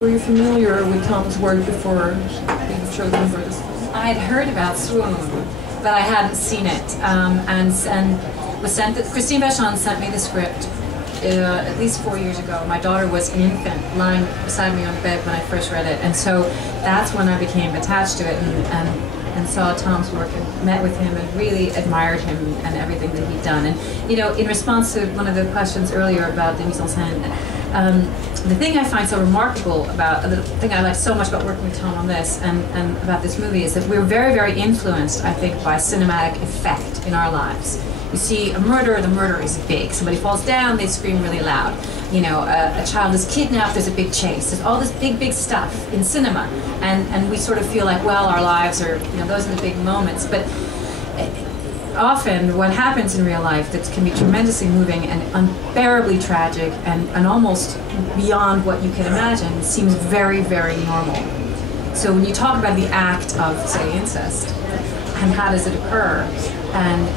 Were you familiar with Tom's work before being chosen for this film? I had heard about Swoon, but I hadn't seen it. And was sent. Christine Vachon sent me the script at least 4 years ago. My daughter was an infant, lying beside me on the bed when I first read it, and so that's when I became attached to it and saw Tom's work and met with him and really admired him and everything that he'd done. And you know, in response to one of the questions earlier about the mise en scène, the thing I find so remarkable about, the thing I like so much about working with Tom on this and about this movie is that we're very, very influenced, I think, by cinematic effect in our lives. You see a murder, the murder is big. Somebody falls down, they scream really loud. You know, a child is kidnapped, there's a big chase. There's all this big, big stuff in cinema. And we sort of feel like, well, our lives are, you know, those are the big moments. But often what happens in real life that can be tremendously moving and unbearably tragic and almost beyond what you can imagine seems very, very normal. So when you talk about the act of, say, incest, and how does it occur, and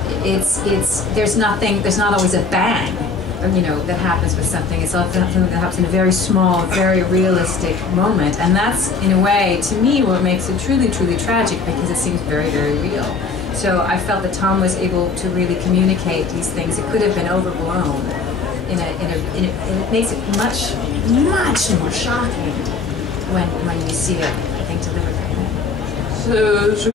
there's not always a bang, you know, that happens with something. It's often something that happens in a very small, very realistic moment, and that's, in a way, to me, what makes it truly, truly tragic, because it seems very, very real. So I felt that Tom was able to really communicate these things. It could have been overblown, and it makes it much, much more shocking when you see it, I think, delivered. So,